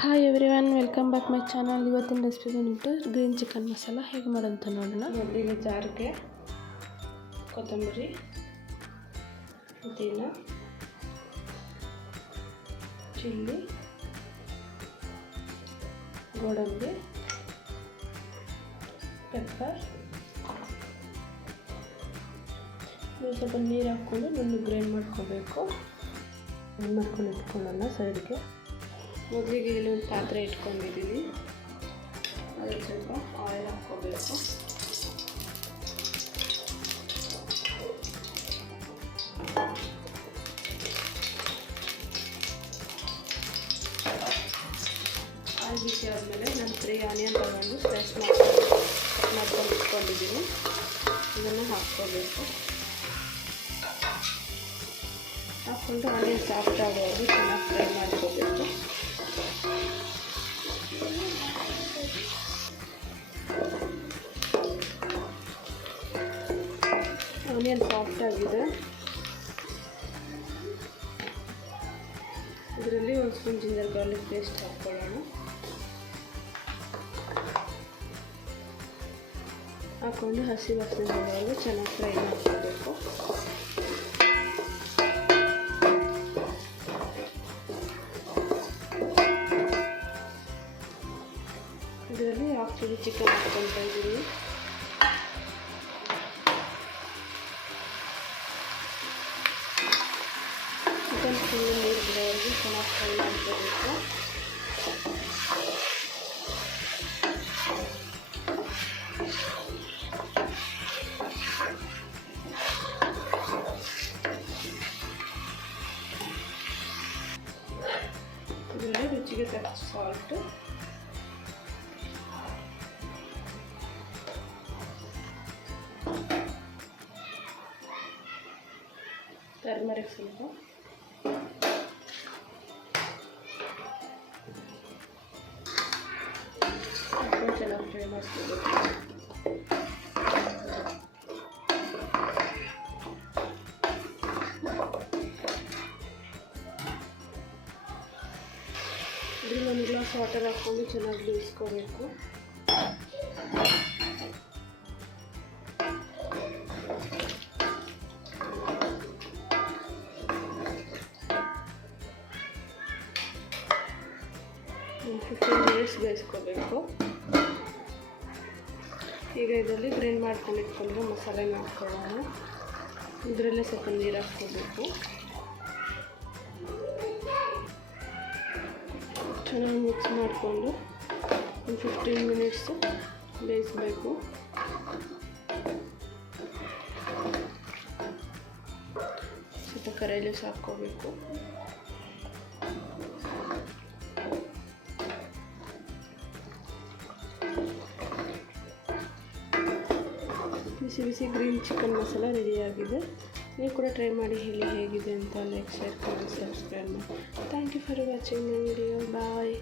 Hi everyone, welcome back my channel. ಇವತ್ತಿನ recipe ಬಂದ್ಬಿಟ್ಟು green chicken masala ಹೇಗೆ ಮಾಡೋಂತ ನೋಡೋಣ. ಮೊದಲಿಗೆ ಜಾರಿಗೆ ಕೊತ್ತಂಬರಿ, ಪುದೀನ, ಚಿಲ್ಲಿ, ಗೋಡಂಬಿ, ಪೆಪ್ಪರ್, ಸ್ವಲ್ಪ ನೀರು ಹಾಕ್ಕೊಂಡು ನುಣ್ಣಗೆ ಗ್ರೈಂಡ್ ಮಾಡ್ಕೋಬೇಕು. ಮಾಡ್ಕೊಂಡು ಇಟ್ಕೊಳ್ಳೋಣ ಸೈಡ್ಗೆ. ಮೊದಲಿಗೆ ಇಲ್ಲಿ ಒಂದು ಪಾತ್ರೆ ಇಟ್ಕೊಂಡಿದ್ದೀನಿ, ಅದಕ್ಕೆ ಸ್ವಲ್ಪ ಆಯಿಲ್ ಹಾಕ್ಕೋಬೇಕು. ಆಯಿಲ್ ಬಿಸಿ ಆದಮೇಲೆ ನಾನು 3 ಆನಿಯನ್ ತಗೊಂಡು ಸ್ಲೈಸ್ ಮಾಡ್ಕೊಂಡು ಇಟ್ಕೊಂಡಿದ್ದೀನಿ. ಇದನ್ನು ಹಾಕ್ಕೋಬೇಕು. ಹಾಕ್ಕೊಂಡು ಆನಿಯನ್ ಸಾಫ್ಟ್ ಆಗೋದು ಚೆನ್ನಾಗಿ ಫ್ರೈ ಮಾಡ್ಕೋಬೇಕು. ಆನಿಯನ್ ಸಾಫ್ಟ್ ಆಗಿದೆ. ಇದರಲ್ಲಿ ಒಂದು ಸ್ಪೂನ್ ಜಿಂಜರ್ ಗಾರ್ಲಿಕ್ ಪೇಸ್ಟ್ ಹಾಕ್ಕೊಳ್ಳೋಣ. ಹಾಕ್ಕೊಂಡು ಹಸಿ ವಾಸನೆ ಹೋಗುವಾಗ ಚೆನ್ನಾಗಿ ಫ್ರೈ ಮಾಡ್ಕೋಬೇಕು. ಇದರಲ್ಲಿ 1/2 kg ಚಿಕನ್ ಹಾಕ್ಕೊಳ್ತಾ ಇದ್ದೀನಿ. ಚಿಕನ್ ಫುಲ್ ನೀರು ಬಿಡೋವರೆಗೂ ಚೆನ್ನಾಗಿ ಫ್ರೈ ಮಾಡ್ಕೋಬೇಕು. ಇದರಲ್ಲಿ ರುಚಿಗೆ ತಕ್ಕ ಸಾಲ್ಟ್, ಟರ್ಮರಿಕ್ ಸ್ವಲ್ಪ, ಚೆನ್ನಾಗಿ ಫ್ರೈ ಮಾಡಿಸ್ಕೋಬೇಕು. ಇದರಲ್ಲಿ 1 ಗ್ಲಾಸ್ ವಾಟರ್ ಹಾಕ್ಕೊಂಡು ಚೆನ್ನಾಗಿ ಬೇಯಿಸ್ಕೋಬೇಕು. ಒಂದು 15 ಮಿನಿಟ್ಸ್ ಬೇಯಿಸ್ಕೋಬೇಕು. ಈಗ ಇದರಲ್ಲಿ ಗ್ರೈಂಡ್ ಮಾಡ್ಕೊಂಡು ಇಟ್ಕೊಂಡ್ರೆ ಮಸಾಲೆನ ಹಾಕ್ಕೊಳ್ಳೋಣ. ಇದರಲ್ಲೇ ಸ್ವಲ್ಪ ನೀರು ಹಾಕ್ಕೋಬೇಕು. ಚೆನ್ನಾಗಿ ಮಿಕ್ಸ್ ಮಾಡಿಕೊಂಡು ಒಂದು 15 ಮಿನಿಟ್ಸು ಬೇಯಿಸಬೇಕು. ಸ್ವಲ್ಪ ಕರಿ ಲೀವ್ಸ್ ಹಾಕ್ಕೋಬೇಕು. ಬಿಸಿ ಬಿಸಿ ಗ್ರೀನ್ ಚಿಕನ್ ಮಸಾಲ ರೆಡಿಯಾಗಿದೆ. ನೀವು ಕೂಡ ಟ್ರೈ ಮಾಡಿ ಹೇಳಿ ಹೇಗಿದೆ ಅಂತ. ಲೈಕ್, ಶೇರ್, ಕಮೆಂಟ್, ಸಬ್ಸ್ಕ್ರೈಬ್ ಮಾಡಿ. Thank you for watching my video. Bye.